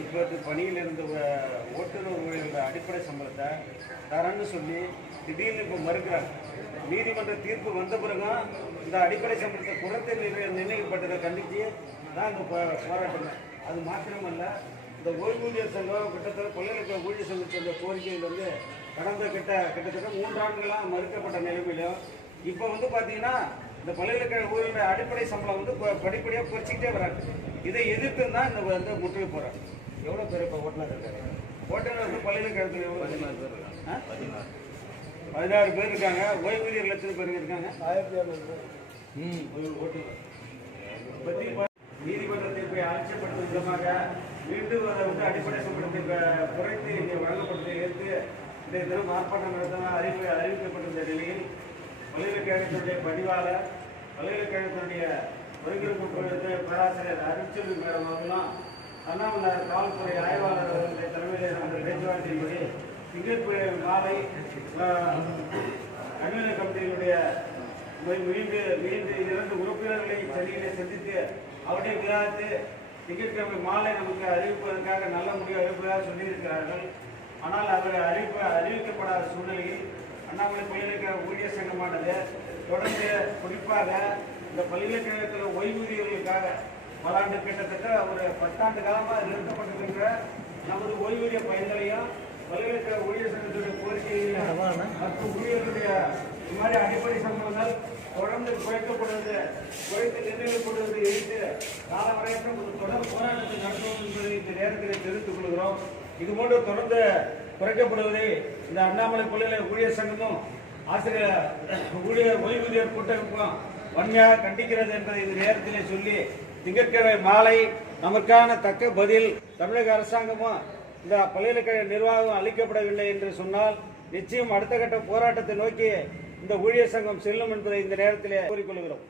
இப்போது பணியில் இருந்த ஓட்டுநர் ஊழியர்களோட அடிப்படை சம்பளத்தை தரேன்னு சொல்லி திடீர்னு இப்போ மறுக்கிறாங்க. நீதிமன்ற தீர்ப்பு வந்த பிறகும் இந்த அடிப்படை சம்பளத்தை குறைத்து நிர்ணயிக்கப்பட்டதை கண்டித்து தான் இந்த போராட்டம். அது மாத்திரமல்ல, இந்த ஓய்வூதியர் சங்கம் கிட்டத்தட்ட பல்கலைக்கழக ஊழியர் சங்கத்தோட கோரிக்கையில் கடந்த கிட்டத்தட்ட 3 ஆண்டுகளாக மறுக்கப்பட்ட நிலைமையிலும் இப்போ பார்த்தீங்கன்னா இந்த பல்கலைக்கழக ஊழியருடைய அடிப்படை சம்பளம் படிப்படியாக குறைச்சிக்கிட்டே வராங்க. இதை எதிர்த்து தான் இந்த முற்றுகை போகிறாங்க. எவ்வளோ பேர் இப்போ ஓட்டுநர் இருக்காங்க? ஓட்டுநர் பல்கலைக்கழகத்தில் எவ்வளோ? 16 பேர் இருக்காங்க. 16 பேர் இருக்காங்க. ஓய்வூதியர்கள் எத்தனை பேர் இருக்காங்க? 1600 ஓட்டுநர். நீதிமன்ற தீர்ப்பை அலட்சியப்படுத்தும் விதமாக மீண்டும் அதை அடிப்படை சம்பளத்தை குறைத்து வழங்கப்பட்டதை ஏற்று இந்த தினம் ஆர்ப்பாட்டம் நடத்த அறிவிக்கப்பட்டிருந்த நிலையில் பல்கலைக்கழகத்தினுடைய பதிவாளர், பல்கலைக்கழகத்தினுடைய ஒருங்கிணைப்பு பேராசிரியர் அருட்செல்வி மேடம் அவர்களும் அண்ணாமலை காவல்துறை ஆய்வாளர் அவர்களுடைய தலைமையில் நடந்த பேச்சுவார்த்தையின்படி திங்கட்கிழமை மாலை கன்வீனர் கமிட்டியினுடைய மீண்டு 2 உறுப்பினர்களை சென்னையிலே சந்தித்து அவருடைய விவாதித்து திங்கட்கிழமை மாலை நமக்கு அறிவிப்பதற்காக நல்ல முடிவு அறிவிப்பதாக சொல்லியிருக்கிறார்கள். ஆனால் அவர் அறிவிக்கப்படாத சூழ்நிலையில் அண்ணாமலை பல்கலைக்கழக ஊழியர் சங்கமானது தொடர்ந்து குறிப்பாக இந்த பல்கலைக்கழகத்தில் ஓய்வூதியர்களுக்காக பல ஆண்டு கிட்டத்தட்ட ஒரு 10 ஆண்டு காலமாக நிறுத்தப்பட்டிருக்கின்ற நமது ஓய்வூதிய பயன்களையும் பல்கலைக்கழக ஊழியர் சங்கத்துடைய கோரிக்கையில் மற்றும் ஊழியர்களுடைய இந்த மாதிரி அடிப்படை சம்பளங்கள் தொடர்ந்து குறைத்து நிர்ணயிக்கப்படுவது எதிர்த்து காலவரையற்ற ஒரு தொடர் போராட்டத்தை நடத்துவோம் என்பதை இந்த நேரத்தில் தெரிவித்துக் கொள்கிறோம். இதுபோன்று தொடர்ந்து குறைக்கப்படுவதை இந்த அண்ணாமலை பல்கலைக்கழக ஊழியர் சங்கமும் ஆசிரியர் ஓய்வூதியர் கூட்டமைப்பும் வன்மையாக கண்டிக்கிறது என்பதை இந்த நேரத்திலே சொல்லி திங்கட்கிழமை மாலை நமக்கான தக்க பதில் தமிழக அரசாங்கமும் இந்த பல்கலைக்கழக நிர்வாகம் அளிக்கப்படவில்லை என்று சொன்னால் நிச்சயம் அடுத்த கட்ட போராட்டத்தை நோக்கி இந்த ஊழியர் சங்கம் செல்லும் என்பதை இந்த நேரத்தில் கூறிக்கொள்கிறோம்.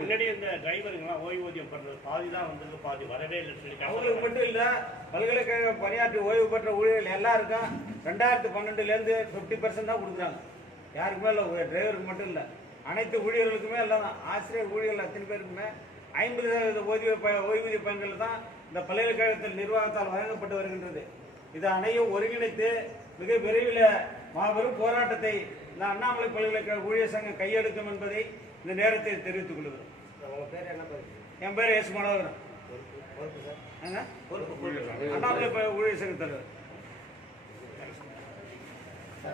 முன்னாடி இந்த டிரைவருங்களாம் ஓய்வூதியம் பண்றது பாதி தான் வந்தது, பாதி வரவே இல்லை சொல்லி அவங்களுக்கு மட்டும் இல்லை, பல்கலைக்கழக பணியாற்றி ஓய்வு பெற்ற ஊழியர்கள் எல்லாருக்கும் 2012 50% தான் கொடுக்குறாங்க. யாருக்குமே இல்லை, டிரைவருக்கு மட்டும் இல்லை, அனைத்து ஊழியர்களுக்குமே எல்லாம் ஆசிரியர் ஊழியர்கள் அத்தனை பேருக்குமே 50% ஓய்வூதிய பயன்கள் தான் இந்த பல்கலைக்கழகத்தில் நிர்வாகத்தால் வழங்கப்பட்டு வருகின்றது. இதை அனைவரும் ஒருங்கிணைத்து மிக விரைவில் மாபெரும் போராட்டத்தை இந்த அண்ணாமலை பல்கலைக்கழக ஊழியர் சங்கம் கையெடுக்கும் என்பதை இந்த நேரத்தில் தெரிவித்துக் கொள்கிறோம். என் பேர் எஸ் மனோகரன், அண்ணாமலை ஊழியர் சங்க தலைவர்.